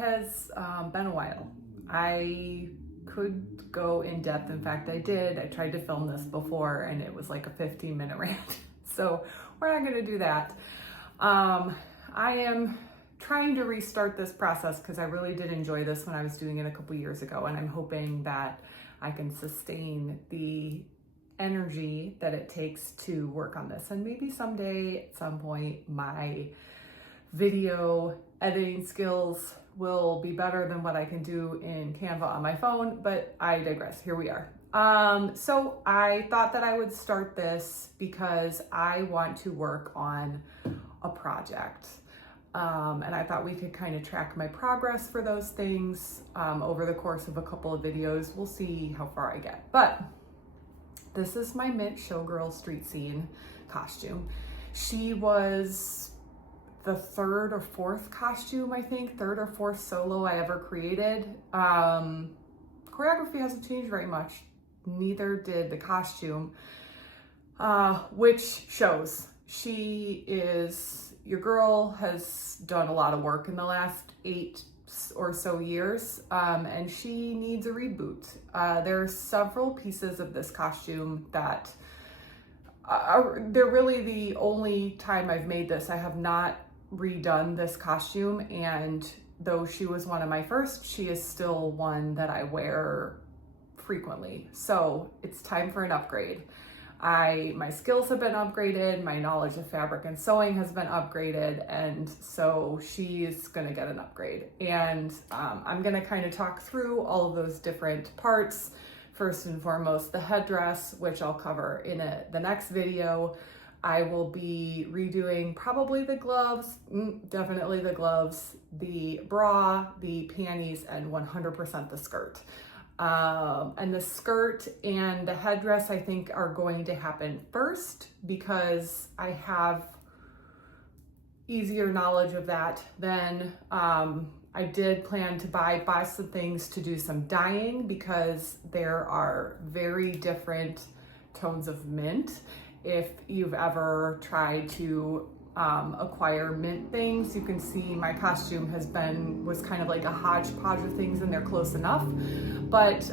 has been a while. I could go in depth. In fact, I did. I tried to film this before and it was like a 15-minute rant. So we're not going to do that. I am trying to restart this process because I really did enjoy this when I was doing it a couple years ago, and I'm hoping that I can sustain the energy that it takes to work on this. And maybe someday at some point my video editing skills will be better than what I can do in Canva on my phone, but I digress. Here we are. So I thought that I would start this because I want to work on a project. And I thought we could kind of track my progress for those things over the course of a couple of videos. We'll see how far I get. But this is my Mint Showgirl street scene costume. She was the third or fourth costume, I think, third or fourth solo I ever created. Choreography hasn't changed very much. Neither did the costume, which shows. Your girl has done a lot of work in the last 8 or so years, and she needs a reboot. There are several pieces of this costume that they're really the only time I've made this. I have not redone this costume, and though she was one of my first, she is still one that I wear frequently. So it's time for an upgrade. My skills have been upgraded, my knowledge of fabric and sewing has been upgraded, and so she's gonna get an upgrade. And I'm gonna kind of talk through all of those different parts. First and foremost, the headdress, which I'll cover in the next video. I will be redoing probably the gloves, definitely the gloves, the bra, the panties, and 100% the skirt. And the skirt and the headdress, I think, are going to happen first because I have easier knowledge of that. Then I did plan to buy some things to do some dyeing because there are very different tones of mint. If you've ever tried to acquire mint things, you can see my costume was kind of like a hodgepodge of things, and they're close enough. But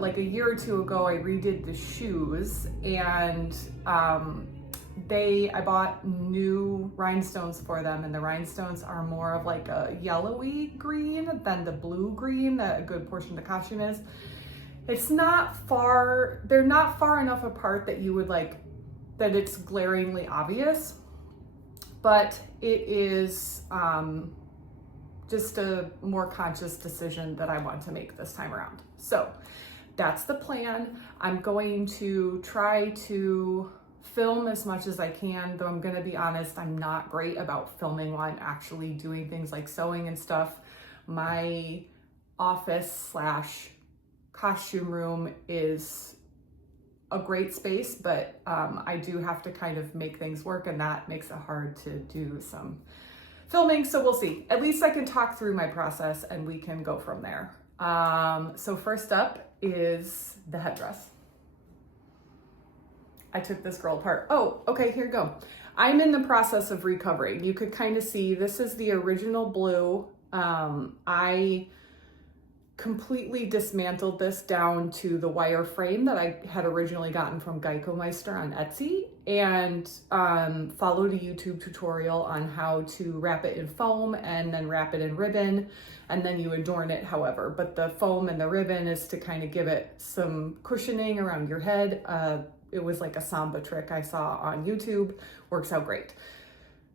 like a year or two ago, I redid the shoes, and I bought new rhinestones for them, and the rhinestones are more of like a yellowy green than the blue green that a good portion of the costume is. They're not far enough apart that you would that it's glaringly obvious, but it is just a more conscious decision that I want to make this time around. So that's the plan. I'm going to try to film as much as I can, though I'm gonna be honest, I'm not great about filming while I'm actually doing things like sewing and stuff. My office / costume room is a great space, but I do have to kind of make things work, and that makes it hard to do some filming. So we'll see. At least I can talk through my process and we can go from there. So first up is the headdress. I took this girl apart. Oh, okay, here you go. I'm in the process of recovering. You could kind of see this is the original blue. I completely dismantled this down to the wire frame that I had originally gotten from Geico Meister on Etsy, and followed a YouTube tutorial on how to wrap it in foam and then wrap it in ribbon, and then you adorn it however. But the foam and the ribbon is to kind of give it some cushioning around your head. It was like a samba trick I saw on YouTube. Works out great.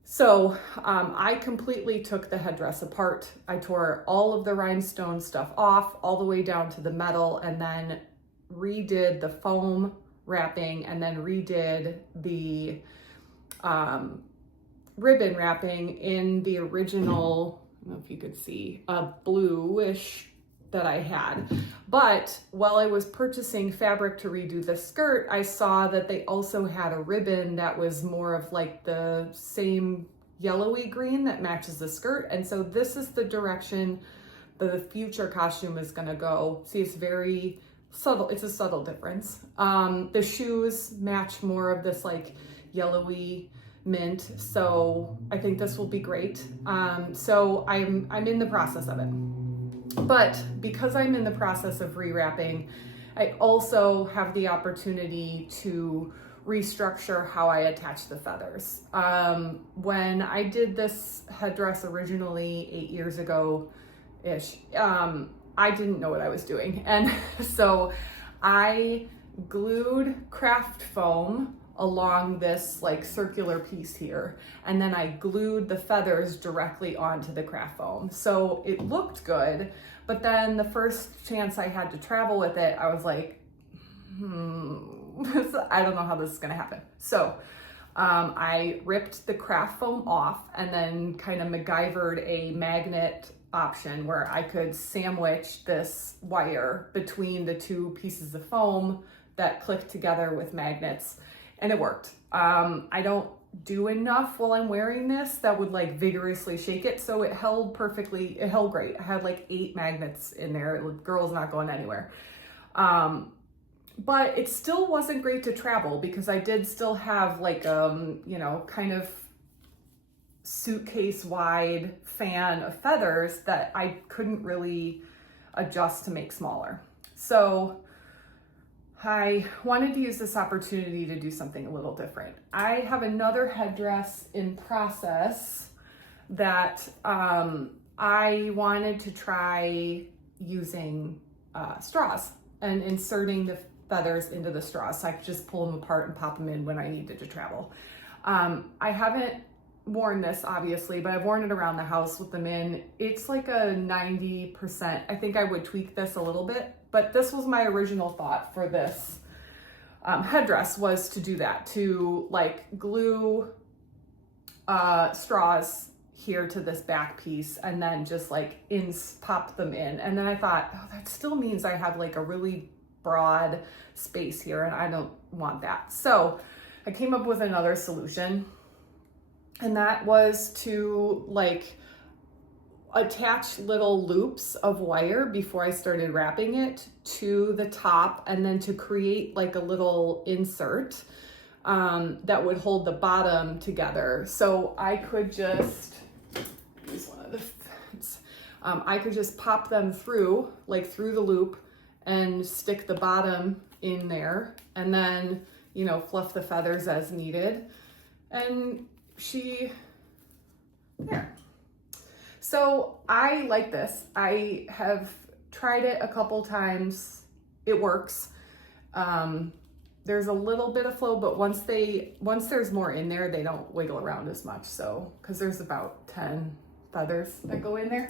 So I completely took the headdress apart. I tore all of the rhinestone stuff off all the way down to the metal, and then redid the foam wrapping, and then redid the ribbon wrapping in the original, I don't know if you could see, bluish that I had. But while I was purchasing fabric to redo the skirt, I saw that they also had a ribbon that was more of like the same yellowy green that matches the skirt. And so this is the direction the future costume is gonna go. See, it's very subtle. It's a subtle difference. The shoes match more of this like yellowy mint, so I think this will be great. So I'm in the process of it. But because I'm in the process of rewrapping, I also have the opportunity to restructure how I attach the feathers. When I did this headdress originally 8 years ago-ish, I didn't know what I was doing. And so I glued craft foam along this like circular piece here, and then I glued the feathers directly onto the craft foam. So it looked good, but then the first chance I had to travel with it, I was like, I don't know how this is gonna happen. So I ripped the craft foam off and then kind of MacGyvered a magnet option where I could sandwich this wire between the two pieces of foam that clicked together with magnets, and it worked. I don't do enough while I'm wearing this that would like vigorously shake it, so it held perfectly, it held great. I had like 8 magnets in there. Girl's not going anywhere. But it still wasn't great to travel because I did still have like, you know, kind of suitcase wide fan of feathers that I couldn't really adjust to make smaller. So I wanted to use this opportunity to do something a little different. I have headdress in process that I wanted to try using straws and inserting the feathers into the straws so I could just pull them apart and pop them in when I needed to travel. I haven't worn this obviously, but I've worn it around the house with them in. It's like a 90%. I think I would tweak this a little bit, but this was my original thought for this headdress, was to do that, to like glue straws here to this back piece and then just like pop them in. And then I thought, oh, that still means I have like a really broad space here and I don't want that. So I came up with another solution, and that was to like attach little loops of wire before I started wrapping it to the top, and then to create like a little insert that would hold the bottom together. So I could just use one of the fence. I could just pop them through, like through the loop, and stick the bottom in there, and then, you know, fluff the feathers as needed. And there. So I like this. I have tried it a couple times. It works. There's a little bit of flow, but once there's more in there, they don't wiggle around as much. So, because there's about 10 feathers that go in there.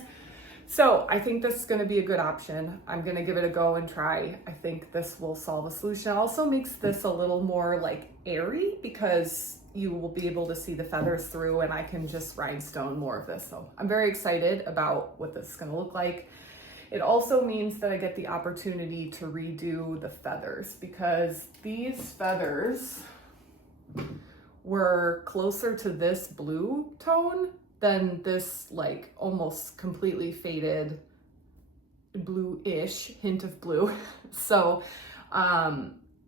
So I think this is going to be a good option. I'm going to give it a go and try. I think this will solve a solution. It also makes this a little more like airy because you will be able to see the feathers through, and I can just rhinestone more of this. So I'm very excited about what this is going to look like. It also means that I get the opportunity to redo the feathers, because these feathers were closer to this blue tone than this like almost completely faded blue-ish hint of blue. So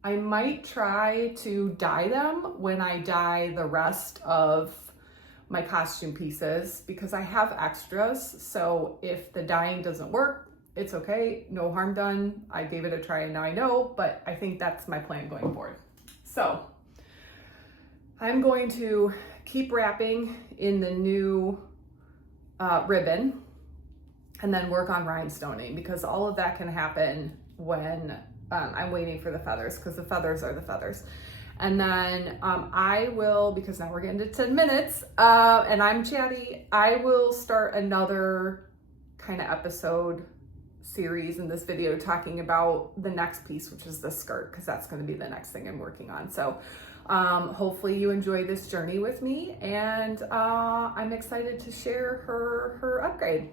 I might try to dye them when I dye the rest of my costume pieces, because I have extras. So if the dyeing doesn't work, it's okay, no harm done. I gave it a try and now I know, but I think that's my plan going forward. So I'm going to keep wrapping in the new ribbon and then work on rhinestoning, because all of that can happen when I'm waiting for the feathers, because the feathers are the feathers. And then I will, because now we're getting to 10 minutes and I'm chatty, I will start another kind of episode series in this video talking about the next piece, which is the skirt, because that's going to be the next thing I'm working on. So hopefully you enjoy this journey with me, and I'm excited to share her upgrade.